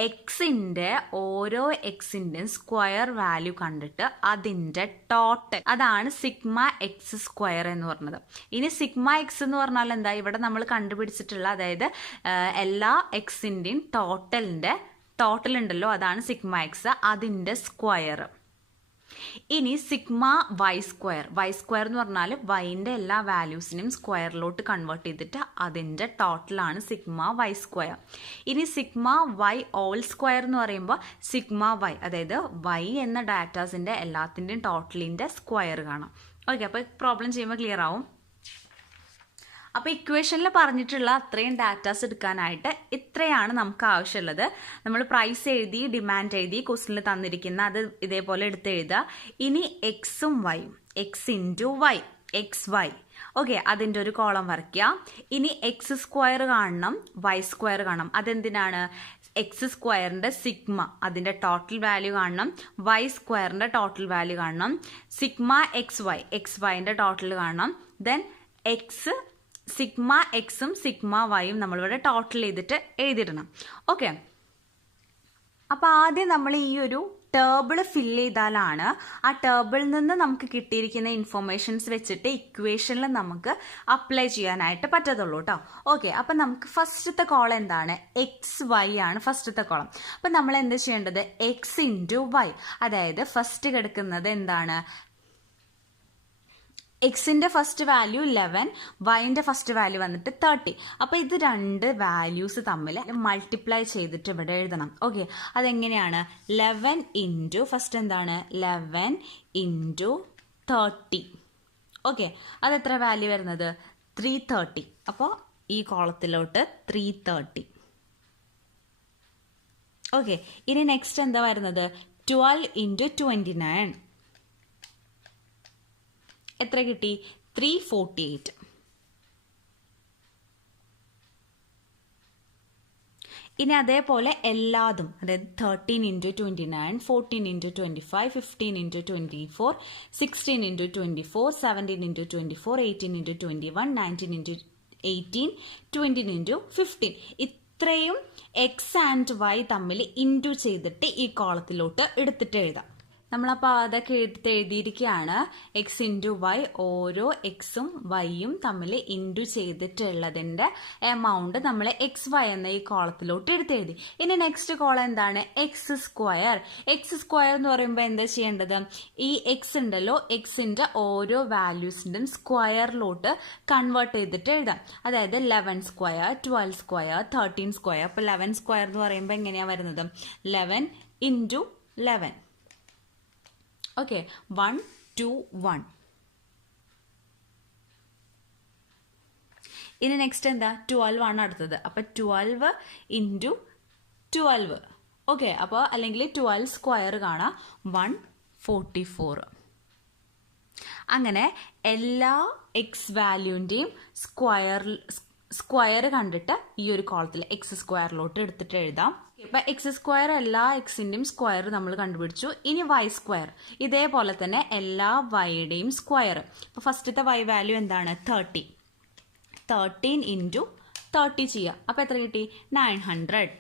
എക്സിൻ്റെ ഓരോ എക്സിൻ്റെയും സ്ക്വയർ വാല്യൂ കണ്ടിട്ട് അതിൻ്റെ ടോട്ടൽ, അതാണ് σx² എന്ന് പറഞ്ഞത്. ഇനി σx എന്ന് പറഞ്ഞാൽ എന്താ? ഇവിടെ നമ്മൾ കണ്ടുപിടിച്ചിട്ടുള്ള, അതായത് എല്ലാ എക്സിൻ്റെയും ടോട്ടൽ ഉണ്ടല്ലോ, അതാണ് σx, അതിൻ്റെ സ്ക്വയർ. ഇനി σy² എന്ന് പറഞ്ഞാൽ വൈൻ്റെ എല്ലാ വാല്യൂസിനെയും സ്ക്വയറിലോട്ട് കൺവേർട്ട് ചെയ്തിട്ട് അതിൻ്റെ ടോട്ടലാണ് σy². ഇനി σy² എന്ന് പറയുമ്പോൾ σy, അതായത് y എന്ന ഡാറ്റാസിൻ്റെ എല്ലാത്തിൻ്റെയും ടോട്ടലിൻ്റെ സ്ക്വയർ കാണാം. ഓക്കെ, അപ്പോൾ പ്രോബ്ലം ചെയ്യുമ്പോൾ ക്ലിയർ ആവും. അപ്പോൾ ഇക്വേഷനിൽ പറഞ്ഞിട്ടുള്ള അത്രയും ഡാറ്റാസ് എടുക്കാനായിട്ട് ഇത്രയാണ് നമുക്ക് ആവശ്യമുള്ളത്. നമ്മൾ പ്രൈസ് എഴുതി, ഡിമാൻഡ് എഴുതി, ക്വസ്റ്റ്യനിൽ തന്നിരിക്കുന്ന അത് ഇതേപോലെ എടുത്ത് എഴുതുക. ഇനി എക്സും വൈയും, x×y, xy. ഓക്കെ, അതിൻ്റെ ഒരു കോളം വരയ്ക്കുക. ഇനി എക്സ് സ്ക്വയർ കാണണം, വൈ സ്ക്വയർ കാണണം. അതെന്തിനാണ്? എക്സ് സ്ക്വയറിൻ്റെ സിഗ്മ അതിൻ്റെ ടോട്ടൽ വാല്യൂ കാണണം, വൈ സ്ക്വയറിൻ്റെ ടോട്ടൽ വാല്യൂ കാണണം, സിഗ്മ എക്സ് വൈൻ്റെ ടോട്ടൽ കാണണം. ദെൻ എക്സ് സിഗ്മ എക്സും സിഗ്മ വൈയും നമ്മളിവിടെ ടോട്ടൽ ചെയ്തിട്ട് എഴുതിയിടണം. ഓക്കെ, അപ്പോൾ ആദ്യം നമ്മൾ ഈ ഒരു ടേബിൾ ഫില്ല് ചെയ്താലാണ് ആ ടേബിളിൽ നിന്ന് നമുക്ക് കിട്ടിയിരിക്കുന്ന ഇൻഫോർമേഷൻസ് വെച്ചിട്ട് ഇക്വേഷനിൽ നമുക്ക് അപ്ലൈ ചെയ്യാനായിട്ട് പറ്റത്തുള്ളൂ കേട്ടോ. ഓക്കെ, അപ്പം നമുക്ക് ഫസ്റ്റത്തെ കോളം എന്താണ്? എക്സ് വൈ ആണ് ഫസ്റ്റത്തെ കോളം. അപ്പം നമ്മൾ എന്ത് ചെയ്യേണ്ടത്? എക്സ് ഇൻറ്റു വൈ, അതായത് ഫസ്റ്റ് കിടക്കുന്നത് എന്താണ്? എക്സിൻ്റെ ഫസ്റ്റ് വാല്യൂ 11, വൈൻ്റെ ഫസ്റ്റ് വാല്യൂ വന്നിട്ട് 30. അപ്പോൾ ഇത് രണ്ട് വാല്യൂസ് തമ്മിൽ മൾട്ടിപ്ലൈ ചെയ്തിട്ട് ഇവിടെ എഴുതണം. ഓക്കെ, അതെങ്ങനെയാണ്? 11 ഇൻറ്റു ഫസ്റ്റ് എന്താണ്? 11 ഇൻറ്റു 30. ഓക്കെ, അതെത്ര വാല്യൂ വരുന്നത്? 330. അപ്പോൾ ഈ കോളത്തിലോട്ട് 330. ഓക്കെ, ഇനി നെക്സ്റ്റ് എന്താ വരുന്നത്? 12 ഇൻറ്റു 29. എത്ര കിട്ടി? 348. ഇനി അതേപോലെ എല്ലാതും, അതായത് 13 into 29, 14 into 25, 15 into 24, 16 into 24, 17 into 24, 18 into 21, 19 into 18, 20 into 15. ഇത്രയും എക്സ് ആൻഡ് വൈ തമ്മിൽ ഇൻറ്റു ചെയ്തിട്ട് ഈ കോളത്തിലോട്ട് എടുത്തിട്ട് എഴുതാം. നമ്മളപ്പോൾ അതൊക്കെ എഴുതിയിരിക്കുകയാണ്. എക്സ് ഇൻറ്റു വൈ, ഓരോ എക്സും വൈയും തമ്മിൽ ഇൻറ്റു ചെയ്തിട്ടുള്ളതിൻ്റെ എമൗണ്ട് നമ്മൾ എക്സ് വൈ എന്ന ഈ കോളത്തിലോട്ട് എടുത്തെഴുതി. ഇനി നെക്സ്റ്റ് കോളം എന്താണ്? X square. എക്സ് സ്ക്വയർ എന്ന് പറയുമ്പോൾ എന്താ ചെയ്യേണ്ടത്? ഈ എക്സ് ഉണ്ടല്ലോ, എക്സിൻ്റെ ഓരോ വാല്യൂസിൻ്റെയും സ്ക്വയറിലോട്ട് കൺവേർട്ട് ചെയ്തിട്ട് എഴുതാം. അതായത് 11 സ്ക്വയർ, 12 സ്ക്വയർ, 13 സ്ക്വയർ. അപ്പോൾ 11 സ്ക്വയർ എന്ന് പറയുമ്പോൾ എങ്ങനെയാണ് വരുന്നത്? 11 ഇൻറ്റു 11. ഓക്കെ, 1 2 1. ഇനി നെക്സ്റ്റ് എന്താ? 12 ആണ് അടുത്തത്. അപ്പം 12 ഇൻറ്റു 12. ഓക്കെ, അപ്പോൾ അല്ലെങ്കിൽ 12 സ്ക്വയർ കാണാം, 144. അങ്ങനെ എല്ലാ എക്സ് വാല്യൂൻ്റെയും സ്ക്വയർ കണ്ടിട്ട് ഈ ഒരു കോളത്തിൽ എക്സ് സ്ക്വയറിലോട്ട് എടുത്തിട്ട് എഴുതാം. ഇപ്പം എക്സ് സ്ക്വയർ എല്ലാ എക്സിൻ്റെയും സ്ക്വയർ നമ്മൾ കണ്ടുപിടിച്ചു. ഇനി വൈ സ്ക്വയർ, ഇതേപോലെ തന്നെ എല്ലാ വൈയുടെയും സ്ക്വയർ. ഇപ്പോൾ ഫസ്റ്റത്തെ വൈ വാല്യൂ എന്താണ്? 30. 13 ഇൻറ്റു 30 ചെയ്യുക. അപ്പോൾ എത്ര കിട്ടി? 900.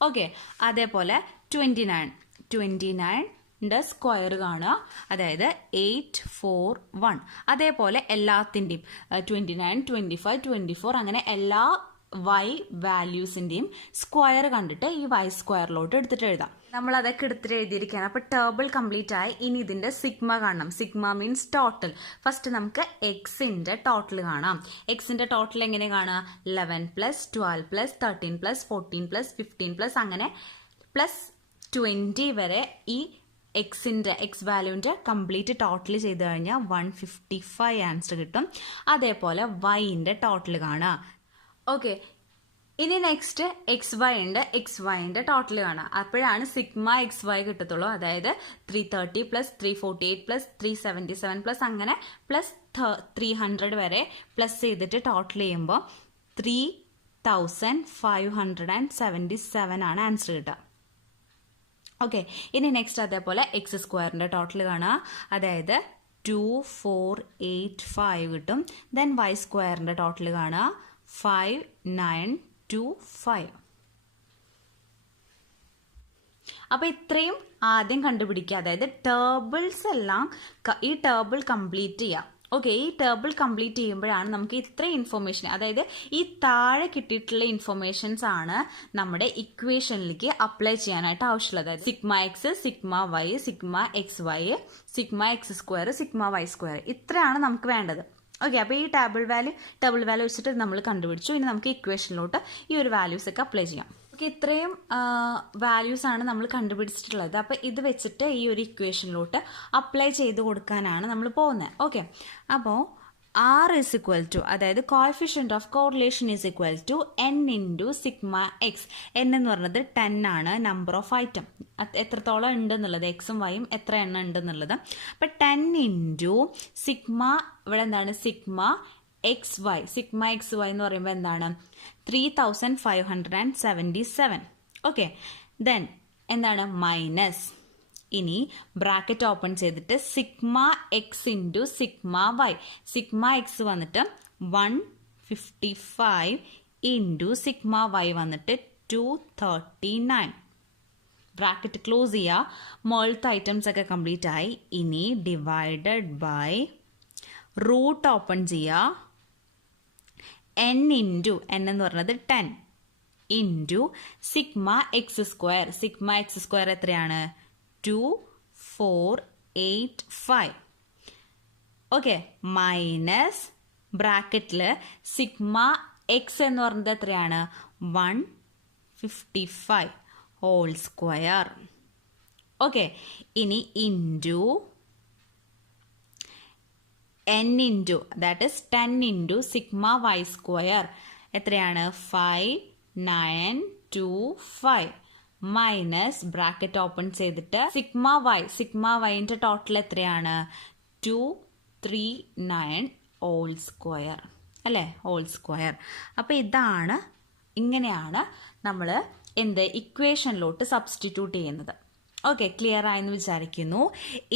ഓക്കെ, അതേപോലെ 29ൻ്റെ സ്ക്വയർ കാണുക, അതായത് 841. അതേപോലെ എല്ലാത്തിൻ്റെയും 29, 25, 24 അങ്ങനെ എല്ലാ വൈ വാല്യൂസിൻ്റെയും സ്ക്വയർ കണ്ടിട്ട് ഈ വൈ സ്ക്വയറിലോട്ട് എടുത്തിട്ട് എഴുതാം. നമ്മൾ അതൊക്കെ എടുത്തിട്ട് എഴുതിയിരിക്കുകയാണ്. അപ്പോൾ ടേബിൾ കംപ്ലീറ്റ് ആയി. ഇനി ഇതിൻ്റെ സിഗ്മ കാണണം. Sigma means total. ഫസ്റ്റ് നമുക്ക് എക്സിൻ്റെ ടോട്ടൽ കാണാം. എക്സിൻ്റെ ടോട്ടൽ എങ്ങനെ കാണുക? 11 plus 12 plus 13 plus 14 plus 15 plus അങ്ങനെ പ്ലസ് 20 വരെ ഈ എക്സ് വാല്യൂവിൻ്റെ കംപ്ലീറ്റ് ടോട്ടൽ ചെയ്ത് കഴിഞ്ഞാൽ 155 ആൻസർ കിട്ടും. അതേപോലെ വൈൻ്റെ ടോട്ടൽ കാണുക. ഓക്കെ, ഇനി നെക്സ്റ്റ് എക്സ് വൈ ഉണ്ട്. എക്സ് വൈൻ്റെ ടോട്ടൽ കാണാം. അപ്പോഴാണ് സിഗ്മ എക്സ് വൈ കിട്ടത്തുള്ളൂ. അതായത് 330 പ്ലസ് 348 പ്ലസ് 377 പ്ലസ് അങ്ങനെ പ്ലസ് 300 വരെ പ്ലസ് ചെയ്തിട്ട് ടോട്ടൽ ചെയ്യുമ്പോൾ 3577 ആണ് ആൻസർ കിട്ടുക. ഓക്കെ, ഇനി നെക്സ്റ്റ് അതേപോലെ എക്സ് സ്ക്വയറിൻ്റെ ടോട്ടൽ കാണുക. അതായത് 2485 കിട്ടും. ദെൻ വൈ സ്ക്വയറിൻ്റെ ടോട്ടൽ കാണുക 5925. അപ്പോൾ ഇത്രയും ആദ്യം കണ്ടുപിടിക്കുക. അതായത് ടേബിൾസ് എല്ലാം ഈ ടേബിൾ കംപ്ലീറ്റ് ചെയ്യാം. ഓക്കെ, ഈ ടേബിൾ കംപ്ലീറ്റ് ചെയ്യുമ്പോഴാണ് നമുക്ക് ഇത്രയും ഇൻഫോർമേഷൻ, അതായത് ഈ താഴെ കിട്ടിയിട്ടുള്ള ഇൻഫോർമേഷൻസ് ആണ് നമ്മുടെ ഇക്വേഷനിലേക്ക് അപ്ലൈ ചെയ്യാനായിട്ട് ആവശ്യമുള്ളത്. അതായത് sigma X, sigma Y, sigma X Y, sigma X square, sigma Y square, ഇത്രയാണ് നമുക്ക് വേണ്ടത്. ഓക്കെ, അപ്പോൾ ഈ ടേബിൾ വാല്യൂ വെച്ചിട്ട് നമ്മൾ കണ്ടുപിടിച്ചു. ഇനി നമുക്ക് ഇക്വേഷനിലോട്ട് ഈ ഒരു വാല്യൂസ് ഒക്കെ അപ്ലൈ ചെയ്യാം. ഓക്കെ, ഇത്രയും വാല്യൂസ് ആണ് നമ്മൾ കണ്ടുപിടിച്ചിട്ടുള്ളത്. അപ്പോൾ ഇത് വെച്ചിട്ട് ഈ ഒരു ഇക്വേഷനിലോട്ട് അപ്ലൈ ചെയ്ത് കൊടുക്കാനാണ് നമ്മൾ പോകുന്നത്. ഓക്കെ, അപ്പോൾ R is equal to, അതായത് coefficient of correlation is equal to n into sigma X. n എന്ന് പറയുന്നത് 10 ആണ്, നമ്പർ ഓഫ് ഐറ്റം എത്രത്തോളം ഉണ്ടെന്നുള്ളത്, എക്സും വൈയും എത്ര എണ്ണം ഉണ്ടെന്നുള്ളത്. അപ്പം 10 ഇൻറ്റു സിഗ്മ, ഇവിടെ എന്താണ് sigma X Y. Sigma X Y എന്ന് പറയുമ്പോൾ എന്താണ് 3577. ഓക്കെ, ദെൻ എന്താണ് മൈനസ്, ഇനി ബ്രാക്കറ്റ് ഓപ്പൺ ചെയ്തിട്ട് sigma X into sigma Y. Sigma X വന്നിട്ട് 155 ഇൻറ്റു സിഗ്മ വൈ വന്നിട്ട് 239. ബ്രാക്കറ്റ് ക്ലോസ് ചെയ്യുക. മോളത്തെ ഐറ്റംസ് ഒക്കെ കംപ്ലീറ്റ് ആയി. ഇനി ഡിവൈഡഡ് ബൈ റൂട്ട് ഓപ്പൺ ചെയ്യുക. n ഇൻറ്റു n എന്ന് പറഞ്ഞത് 10 into sigma X square. Sigma X square എത്രയാണ് 2485. ഓക്കെ, മൈനസ് ബ്രാക്കറ്റിൽ സിഗ്മ എക്സ് എന്ന് പറഞ്ഞത് എത്രയാണ് 155 ഹോൾ സ്ക്വയർ. ഓക്കെ, ഇനി into n into that is 10 into sigma Y square എത്രയാണ് 5925 മൈനസ് ബ്രാക്കറ്റ് ഓപ്പൺ ചെയ്തിട്ട് സിഗ്മ വൈൻ്റെ ടോട്ടൽ എത്രയാണ് 239 ഹോൾ സ്ക്വയർ അല്ലേ, ഹോൾ സ്ക്വയർ. അപ്പോൾ ഇങ്ങനെയാണ് നമ്മൾ ഇക്വേഷനിലോട്ട് സബ്സ്റ്റിറ്റ്യൂട്ട് ചെയ്യുന്നത്. ഓക്കെ, ക്ലിയർ ആയെന്ന് വിചാരിക്കുന്നു.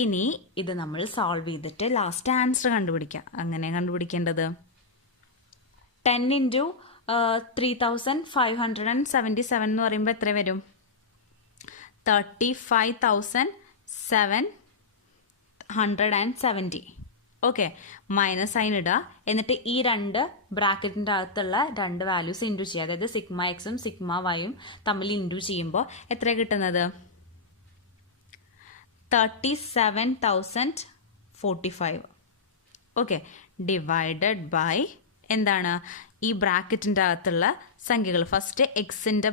ഇനി ഇത് നമ്മൾ സോൾവ് ചെയ്തിട്ട് ലാസ്റ്റ് ആൻസർ കണ്ടുപിടിക്കാം. അങ്ങനെ കണ്ടുപിടിക്കേണ്ടത് 10 ഇൻറ്റു 3577 എന്ന് പറയുമ്പോൾ എത്ര വരും 35,770. ഓക്കെ, മൈനസ് സൈൻ ഇടുക. എന്നിട്ട് ഈ രണ്ട് ബ്രാക്കറ്റിൻ്റെ അകത്തുള്ള രണ്ട് വാല്യൂസ് ഇൻറ്റു ചെയ്യുക. അതായത് സിഗ്മ എക്സും സിഗ്മ വൈയും തമ്മിൽ ഇൻറ്റു ചെയ്യുമ്പോൾ എത്ര കിട്ടുന്നത് 37,045. ഓക്കെ, ഡിവൈഡഡ് ബൈ എന്താണ് ഈ ബ്രാക്കറ്റിൻ്റെ അകത്തുള്ള സംഖ്യകൾ. ഫസ്റ്റ് എക്സിൻ്റെ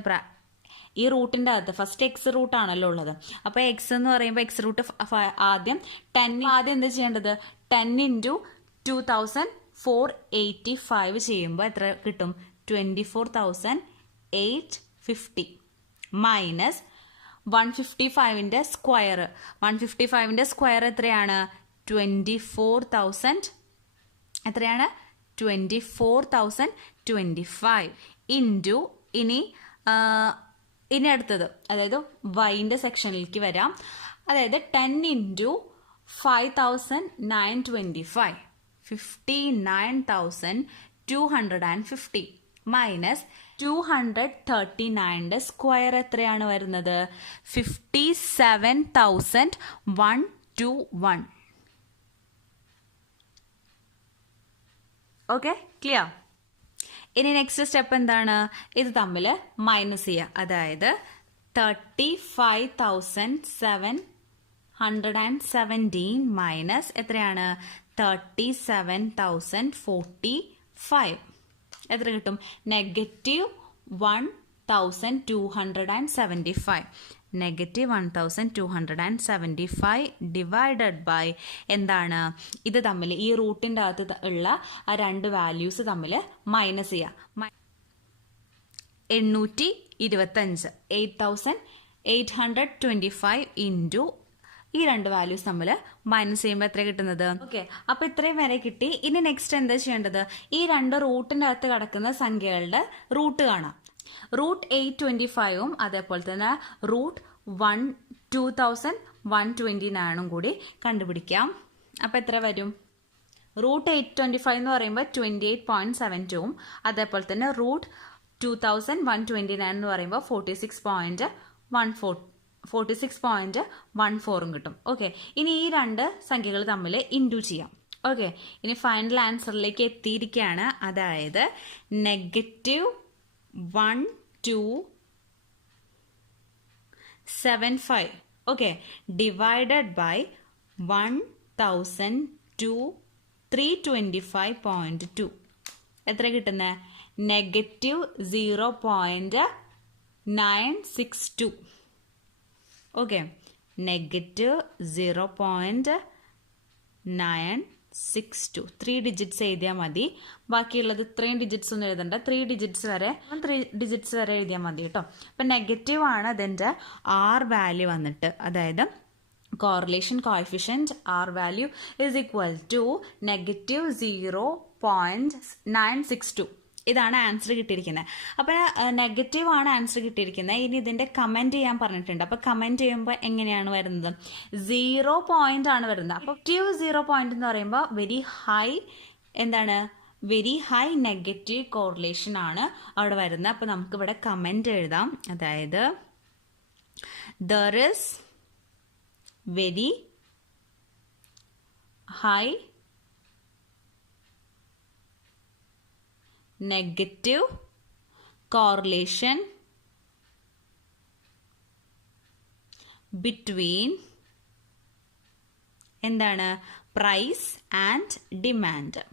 ഈ റൂട്ടിൻ്റെ അകത്ത് ഫസ്റ്റ് എക്സ് റൂട്ടാണല്ലോ ഉള്ളത്. അപ്പോൾ എക്സ് എന്ന് പറയുമ്പോൾ എക്സ് റൂട്ട് ആദ്യം 10 എന്ത് ചെയ്യേണ്ടത് 10 ഇൻറ്റു 2485 ചെയ്യുമ്പോൾ എത്ര കിട്ടും 24,850 മൈനസ് 155ൻ്റെ സ്ക്വയർ. 155ൻ്റെ സ്ക്വയർ എത്രയാണ് 24,000 എത്രയാണ് 24,025 ഇൻറ്റു ഇനി അടുത്തത് അതായത് വൈൻ്റെ സെക്ഷനിലേക്ക് വരാം. അതായത് 10 ഇൻറ്റു 5,925 59,250 മൈനസ് 239ൻ്റെ സ്ക്വയർ എത്രയാണ് വരുന്നത് 57,121. Okay, clear. ഇനി നെക്സ്റ്റ് സ്റ്റെപ്പ് എന്താണ്, ഇത് തമ്മിൽ മൈനസ് ചെയ്യുക. അതായത് 35,717 മൈനസ് എത്രയാണ് 37,045 എത്ര കിട്ടും -1,275. -1,275 ഡിവൈഡഡ് ബൈ എന്താണ് ഇത് തമ്മിൽ ഈ റൂട്ടിൻ്റെ അകത്ത് ഉള്ള ആ രണ്ട് വാല്യൂസ് തമ്മിൽ മൈനസ് ചെയ്യുക. 825 8,825 ഇൻറ്റു ഈ രണ്ട് വാല്യൂസ് തമ്മിൽ മൈനസ് ചെയ്യുമ്പോൾ എത്ര കിട്ടുന്നത്. ഓക്കെ, അപ്പോൾ ഇത്രയും വരെ കിട്ടി. ഇനി നെക്സ്റ്റ് എന്താ ചെയ്യേണ്ടത്, ഈ രണ്ട് റൂട്ടിൻ്റെ അകത്ത് കിടക്കുന്ന സംഖ്യകളുടെ റൂട്ട് കാണാം. റൂട്ട് 825ഉം അതേപോലെ തന്നെ റൂട്ട് 2,129 കൂടി കണ്ടുപിടിക്കാം. അപ്പോൾ എത്ര വരും റൂട്ട് 825 എന്ന് പറയുമ്പോൾ 28.72ഉം അതേപോലെ തന്നെ റൂട്ട് 2,129 എന്ന് പറയുമ്പോൾ 46.14 കിട്ടും. ഓക്കെ, ഇനി ഈ രണ്ട് സംഖ്യകൾ തമ്മിൽ ഇൻറ്റു ചെയ്യാം. ഓക്കെ, ഇനി ഫൈനൽ ആൻസറിലേക്ക് എത്തിയിരിക്കുകയാണ്. അതായത് -1275 ഓക്കെ ഡിവൈഡഡ് ബൈ 1,325.2 എത്ര കിട്ടുന്നത് -0.962. ഓക്കെ -0.962 962 3 ഡിജിറ്റ്സ് എഴുതിയാൽ മതി. ബാക്കിയുള്ളത് ഇത്രയും ഡിജിറ്റ്സ് ഒന്നും എഴുതണ്ട, 3 ഡിജിറ്റ്സ് വരെ എഴുതിയാൽ മതി കേട്ടോ. അപ്പം നെഗറ്റീവ് ആണ് അതിൻ്റെ ആർ വാല്യൂ വന്നിട്ട്, അതായത് correlation coefficient R value is equal to -0.962. ഇതാണ് ആൻസർ കിട്ടിയിരിക്കുന്നത്. അപ്പോൾ നെഗറ്റീവ് ആണ് ആൻസർ കിട്ടിയിരിക്കുന്നത്. ഇനി ഇതിൻ്റെ കമൻറ്റ് ചെയ്യാൻ പറഞ്ഞിട്ടുണ്ട്. അപ്പോൾ കമൻറ്റ് ചെയ്യുമ്പോൾ എങ്ങനെയാണ് വരുന്നത്? 0 പോയിന്റ് ആണ് വരുന്നത്. അപ്പോൾ 0 പോയിന്റ് എന്ന് പറയുമ്പോൾ വെരി ഹൈ നെഗറ്റീവ് കോറിലേഷൻ ആണ് അവിടെ വരുന്നത്. അപ്പോൾ നമുക്കിവിടെ കമൻറ്റ് എഴുതാം, അതായത് there is very high negative correlation between എന്താണ് പ്രൈസ് ആൻഡ് ഡിമാൻഡ്.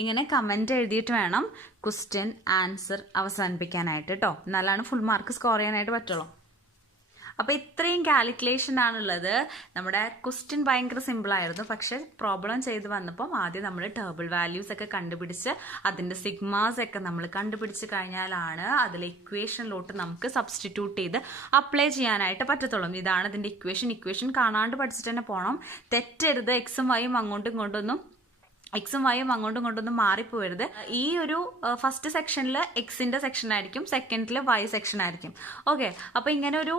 ഇങ്ങനെ കമൻറ്റ് എഴുതിയിട്ട് വേണം ക്വസ്റ്റ്യൻ ആൻസർ അവസാനിപ്പിക്കാനായിട്ട് കേട്ടോ. എന്നാലാണ് ഫുൾ മാർക്ക് സ്കോർ ചെയ്യാനായിട്ട് പറ്റുള്ളൂ. അപ്പോൾ ഇത്രയും കാൽക്കുലേഷൻ ആണുള്ളത്. നമ്മുടെ ക്വസ്റ്റ്യൻ ഭയങ്കര സിമ്പിളായിരുന്നു, പക്ഷെ പ്രോബ്ലം ചെയ്ത് വന്നപ്പം ആദ്യം നമ്മൾ ടേബിൾ വാല്യൂസ് ഒക്കെ കണ്ടുപിടിച്ച് അതിൻ്റെ സിഗ്മാസ് ഒക്കെ നമ്മൾ കണ്ടുപിടിച്ച് കഴിഞ്ഞാലാണ് അതിൽ ഇക്വേഷനിലോട്ട് നമുക്ക് സബ്സ്റ്റിറ്റ്യൂട്ട് ചെയ്ത് അപ്ലൈ ചെയ്യാനായിട്ട് പറ്റത്തുള്ളൂ. ഇതാണ് ഇതിൻ്റെ ഇക്വേഷൻ കാണാണ്ട് പഠിച്ചിട്ട് തന്നെ പോകണം. തെറ്റരുത്. എക്സും വൈയും അങ്ങോട്ടും ഇങ്ങോട്ടൊന്നും മാറിപ്പോരുത്. ഈ ഒരു ഫസ്റ്റ് സെക്ഷനിൽ എക്സിൻ്റെ സെക്ഷൻ ആയിരിക്കും, സെക്കൻഡിൽ വൈ സെക്ഷൻ ആയിരിക്കും. ഓക്കെ, അപ്പോൾ ഇങ്ങനെ ഒരു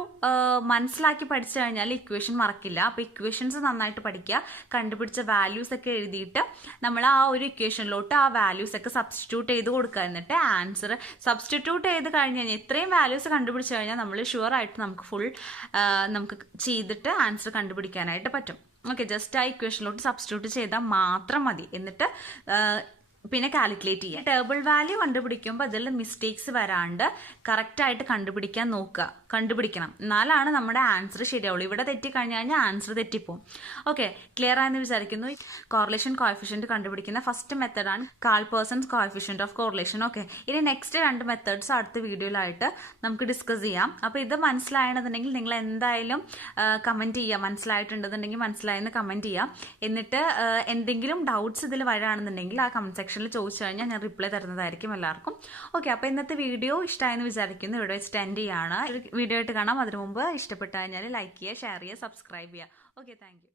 മനസ്സിലാക്കി പഠിച്ചു കഴിഞ്ഞാൽ ഇക്വേഷൻ മറക്കില്ല. അപ്പോൾ ഇക്വേഷൻസ് നന്നായിട്ട് പഠിക്കുക. കണ്ടുപിടിച്ച വാല്യൂസ് ഒക്കെ എഴുതിയിട്ട് നമ്മൾ ആ ഒരു ഇക്വേഷനിലോട്ട് ആ വാല്യൂസ് ഒക്കെ സബ്സ്റ്റിറ്റ്യൂട്ട് ചെയ്ത് കൊടുക്കുക. എന്നിട്ട് ആൻസർ സബ്സ്റ്റിറ്റ്യൂട്ട് ചെയ്ത് കഴിഞ്ഞ് കഴിഞ്ഞാൽ ഇത്രയും വാല്യൂസ് കണ്ടുപിടിച്ച് കഴിഞ്ഞാൽ നമ്മൾ ഷുവറായിട്ട് നമുക്ക് ചെയ്തിട്ട് ആൻസർ കണ്ടുപിടിക്കാനായിട്ട് പറ്റും. ഓക്കെ, ജസ്റ്റ് ആ ഇക്വേഷനിലോട്ട് സബ്സ്റ്റിറ്റ്യൂട്ട് ചെയ്താൽ മാത്രം മതി. എന്നിട്ട് പിന്നെ കാൽക്കുലേറ്റ് ചെയ്യുക. ടേബിൾ വാല്യൂ കണ്ടുപിടിക്കുമ്പോൾ അതിൽ മിസ്റ്റേക്സ് വരാണ്ട് കറക്റ്റായിട്ട് കണ്ടുപിടിക്കണം. എന്നാലാണ് നമ്മുടെ ആൻസർ ശരിയാവുള്ളൂ. ഇവിടെ തെറ്റിക്കഴിഞ്ഞാൽ ആൻസർ തെറ്റിപ്പോവും. ഓക്കെ, ക്ലിയർ ആയെന്ന് വിചാരിക്കുന്നു. കോറിലേഷൻ കോഎഫിഷ്യന്റ് കണ്ടുപിടിക്കുന്ന ഫസ്റ്റ് മെത്തേഡാണ് കാൾപേഴ്സൺസ് കോഎഫിഷ്യന്റ് ഓഫ് കോറിലേഷൻ. ഓക്കെ, ഇനി നെക്സ്റ്റ് 2 മെത്തേഡ്സ് അടുത്ത വീഡിയോയിലായിട്ട് നമുക്ക് ഡിസ്കസ് ചെയ്യാം. അപ്പോൾ ഇത് മനസ്സിലായെന്നുണ്ടെങ്കിൽ നിങ്ങൾ എന്തായാലും കമൻറ്റ് ചെയ്യുക. മനസ്സിലായിട്ടുണ്ടെന്നുണ്ടെങ്കിൽ മനസ്സിലായെന്ന് കമൻറ്റ് ചെയ്യാം. എന്നിട്ട് എന്തെങ്കിലും ഡൗട്ട്സ് ഇതിൽ വരാണെന്നുണ്ടെങ്കിൽ ആ കമൻറ്റ് സെക്ഷനിൽ ചോദിച്ചു കഴിഞ്ഞാൽ ഞാൻ റിപ്ലൈ തരുന്നതായിരിക്കും എല്ലാവർക്കും. ഓക്കെ, അപ്പോൾ ഇന്നത്തെ വീഡിയോ ഇഷ്ടമായെന്ന് വിചാരിക്കുന്നു. ഇവിടെ വെച്ച് എൻഡ് ചെയ്യാണ്. വീഡിയോ ആയിട്ട് കാണാം. അതിനു മുമ്പ് ഇഷ്ടപ്പെട്ടു കഴിഞ്ഞാൽ ലൈക്ക് ചെയ്യുക, ഷെയർ ചെയ്യുക, സബ്സ്ക്രൈബ് ചെയ്യുക. Okay, thank you.